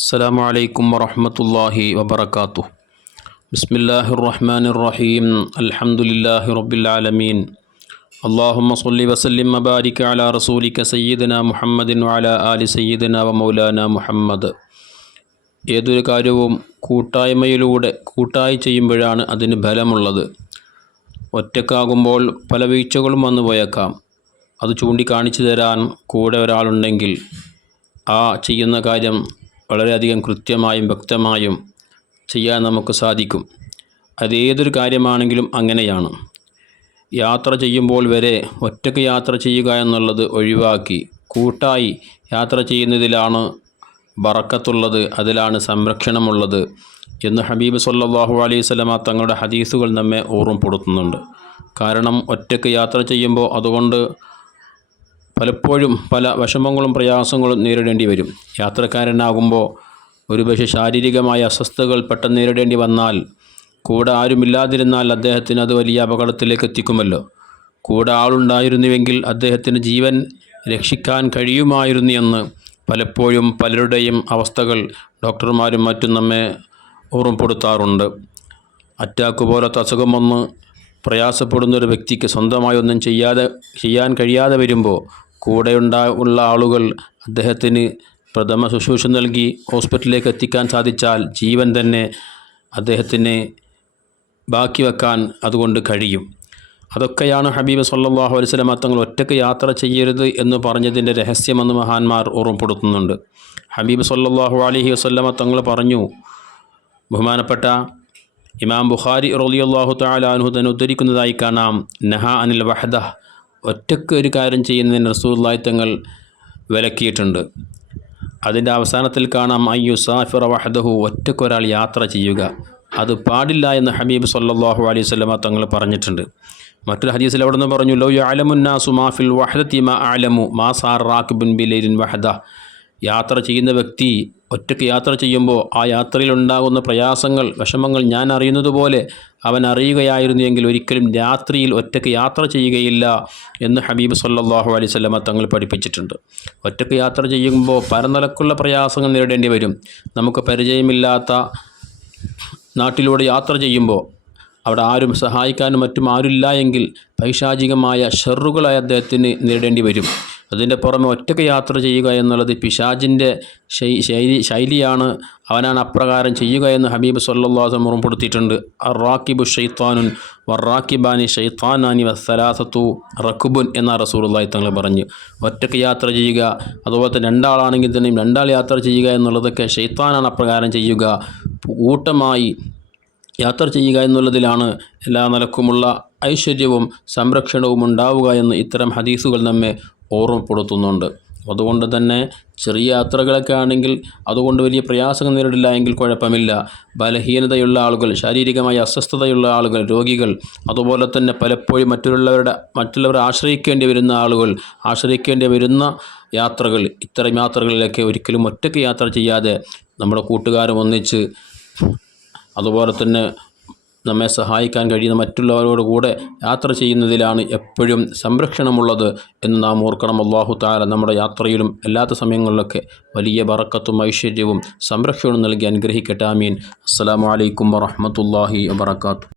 السلام عليكم ورحمة الله وبركاته بسم الله الرحمن الرحيم الحمد لله رب العالمين اللهم صل وسلم وبارك على رسولك سيدنا محمد وعلى آل سيدنا ومولانا محمد ഏതൊരു കാര്യവും കൂട്ടായ്മയിലൂടെ കൂട്ടായി ചെയ്യുമ്പോഴാണ് അതിന് ബലമുള്ളത് ഒറ്റക്കാകുമ്പോൾ പല വീഴ്ചകളും വന്നു പോയേക്കാം അത് ചൂണ്ടിക്കാണിച്ചു തരാൻ കൂടെ ഒരാളുണ്ടെങ്കിൽ ആ ചെയ്യുന്ന കാര്യം വളരെയധികം കൃത്യമായും വ്യക്തമായും ചെയ്യാൻ നമുക്ക് സാധിക്കും. അതേതൊരു കാര്യമാണെങ്കിലും അങ്ങനെയാണ്. യാത്ര ചെയ്യുമ്പോൾ വരെ ഒറ്റയ്ക്ക് യാത്ര ചെയ്യുക എന്നുള്ളത് ഒഴിവാക്കി കൂട്ടായി യാത്ര ചെയ്യുന്നതിലാണ് ബറക്കത്തുള്ളത് അതിലാണ് സംരക്ഷണമുള്ളത് എന്ന് ഹബീബ് സല്ലാഹു അലൈഹി സ്വലമ തങ്ങളുടെ ഹദീസുകൾ നമ്മെ ഓർമ്മപ്പെടുത്തുന്നുണ്ട്. കാരണം ഒറ്റയ്ക്ക് യാത്ര ചെയ്യുമ്പോൾ അതുകൊണ്ട് പലപ്പോഴും പല വിഷമങ്ങളും പ്രയാസങ്ങളും നേരിടേണ്ടി വരും. യാത്രക്കാരനാകുമ്പോൾ ഒരുപക്ഷെ ശാരീരികമായ അസ്വസ്ഥതകൾ പെട്ടെന്ന് നേരിടേണ്ടി വന്നാൽ കൂടെ ആരുമില്ലാതിരുന്നാൽ അദ്ദേഹത്തിന് അത് വലിയ അപകടത്തിലേക്ക് എത്തിക്കുമല്ലോ. കൂടെ ആളുണ്ടായിരുന്നുവെങ്കിൽ അദ്ദേഹത്തിന് ജീവൻ രക്ഷിക്കാൻ കഴിയുമായിരുന്നു എന്ന് പലപ്പോഴും പലരുടെയും അവസ്ഥകൾ ഡോക്ടർമാരും മറ്റും നമ്മെ ഓർമ്മപ്പെടുത്താറുണ്ട്. അറ്റാക്ക് പോലത്തെ അസുഖം വന്ന് പ്രയാസപ്പെടുന്ന ഒരു വ്യക്തിക്ക് സ്വന്തമായി ഒന്നും ചെയ്യാതെ ചെയ്യാൻ കഴിയാതെ വരുമ്പോൾ കൂടെയുണ്ടാ ഉള്ള ആളുകൾ അദ്ദേഹത്തിന് പ്രഥമ ശുശ്രൂഷ നൽകി ഹോസ്പിറ്റലിലേക്ക് എത്തിക്കാൻ സാധിച്ചാൽ ജീവൻ തന്നെ അദ്ദേഹത്തിന് ബാക്കി വെക്കാൻ അതുകൊണ്ട് കഴിയും. അതൊക്കെയാണ് ഹബീബ് സല്ലാഹു അലൈഹി സ്വലമ തങ്ങൾ ഒറ്റയ്ക്ക് യാത്ര ചെയ്യരുത് എന്ന് പറഞ്ഞതിന്റെ രഹസ്യമെന്ന് മഹാന്മാർ ഓർമ്മപ്പെടുത്തുന്നുണ്ട്. ഹബീബ് സല്ലാഹു അലഹി വസ്ല്ലമ തങ്ങൾ പറഞ്ഞു ബഹുമാനപ്പെട്ട ഇമാം ബുഖാരി റലിയല്ലാഹു താലാൻഹു തന്നെ ഉദ്ധരിക്കുന്നതായി കാണാം നഹ അനിൽ വഹദ ഒറ്റയ്ക്ക് ഒരു കാര്യം ചെയ്യുന്നതിന് റസൂല്ലായി തങ്ങൾ വിലക്കിയിട്ടുണ്ട്. അതിന്റെ അവസാനത്തിൽ കാണാം അയ്യു സാഫിർ വഹദഹു ഒറ്റയ്ക്കൊരാൾ യാത്ര ചെയ്യുക. അത് പാടില്ല എന്ന് ഹബീബ് സല്ലാഹു അലൈഹി സ്വലമ തങ്ങൾ പറഞ്ഞിട്ടുണ്ട്. മറ്റൊരു ഹദീസിൽ അവിടെ നിന്ന് പറഞ്ഞു ലോ അലമുന്നാസു മാഫിൽ വഹദത്തി മാ ആലമു മാ സാർ റാഖിബുൻ ബിലൈരിൻ വഹദ. യാത്ര ചെയ്യുന്ന വ്യക്തി ഒറ്റയ്ക്ക് യാത്ര ചെയ്യുമ്പോൾ ആ യാത്രയിൽ ഉണ്ടാകുന്ന പ്രയാസങ്ങൾ വിഷമങ്ങൾ ഞാൻ അറിയുന്നത് പോലെ അവൻ അറിയുകയായിരുന്നു എങ്കിൽ ഒരിക്കലും രാത്രിയിൽ ഒറ്റയ്ക്ക് യാത്ര ചെയ്യുകയില്ല എന്ന് ഹബീബ് സല്ലാഹു അലൈഹി തങ്ങൾ പഠിപ്പിച്ചിട്ടുണ്ട്. ഒറ്റയ്ക്ക് യാത്ര ചെയ്യുമ്പോൾ പരനിലക്കുള്ള പ്രയാസങ്ങൾ നേരിടേണ്ടി വരും. നമുക്ക് പരിചയമില്ലാത്ത നാട്ടിലൂടെ യാത്ര ചെയ്യുമ്പോൾ അവിടെ ആരും സഹായിക്കാനും മറ്റും ആരുമില്ല എങ്കിൽ പൈശാചികമായ ഷെറുകളായി അദ്ദേഹത്തിന് നേരിടേണ്ടി വരും. അതിന്റെ പുറമെ ഒറ്റയ്ക്ക് യാത്ര ചെയ്യുക എന്നുള്ളത് പിശാജിന്റെ ശൈലി ശൈലിയാണ് അവനാണ് അപ്രകാരം ചെയ്യുക എന്ന് ഹബീബ് സല്ലാസം ഓർമ്മപ്പെടുത്തിയിട്ടുണ്ട് അറാക്കിബു ഷെയ്ത്താനുൻ വറാക്കിബാനി ഷെയ്ത്താനാനി വസ്സലാസത്തു റക്കുബുൻ എന്ന റസൂറുള്ളായി തങ്ങൾ പറഞ്ഞു. ഒറ്റയ്ക്ക് യാത്ര ചെയ്യുക അതുപോലെ തന്നെ രണ്ടാളാണെങ്കിൽ തന്നെയും രണ്ടാൾ യാത്ര ചെയ്യുക എന്നുള്ളതൊക്കെ ഷെയ്ത്താനാണ് അപ്രകാരം ചെയ്യുക. കൂട്ടമായി യാത്ര ചെയ്യുക എന്നുള്ളതിലാണ് എല്ലാ നിലക്കുമുള്ള ഐശ്വര്യവും സംരക്ഷണവും ഉണ്ടാവുക എന്ന് ഇത്തരം ഹദീസുകൾ നമ്മെ ഓർമ്മപ്പെടുത്തുന്നുണ്ട്. അതുകൊണ്ട് തന്നെ ചെറിയ യാത്രകളൊക്കെ ആണെങ്കിൽ അതുകൊണ്ട് വലിയ പ്രയാസങ്ങൾ നേരിടില്ല എങ്കിൽ കുഴപ്പമില്ല. ബലഹീനതയുള്ള ആളുകൾ ശാരീരികമായ അസ്വസ്ഥതയുള്ള ആളുകൾ രോഗികൾ അതുപോലെ തന്നെ പലപ്പോഴും മറ്റുള്ളവരുടെ മറ്റുള്ളവരെ ആശ്രയിക്കേണ്ടി വരുന്ന ആളുകൾ ആശ്രയിക്കേണ്ടി വരുന്ന യാത്രകൾ ഇത്തരം യാത്രകളിലൊക്കെ ഒരിക്കലും ഒറ്റയ്ക്ക് യാത്ര ചെയ്യാതെ നമ്മുടെ കൂട്ടുകാരും ഒന്നിച്ച് അതുപോലെ തന്നെ നമ്മെ സഹായിക്കാൻ കഴിയുന്ന മറ്റുള്ളവരോട് കൂടെ യാത്ര ചെയ്യുന്നതിലാണ് എപ്പോഴും സംരക്ഷണമുള്ളത് എന്ന് നാം ഓർക്കണം. അള്ളാഹു താല നമ്മുടെ യാത്രയിലും അല്ലാത്ത സമയങ്ങളിലൊക്കെ വലിയ ബറക്കത്തും ഐശ്വര്യവും സംരക്ഷണവും നൽകി അനുഗ്രഹിക്കട്ടെ. ആമീൻ. അസ്സാം വലൈക്കും വറഹമത്തല്ലാഹി വാത്തു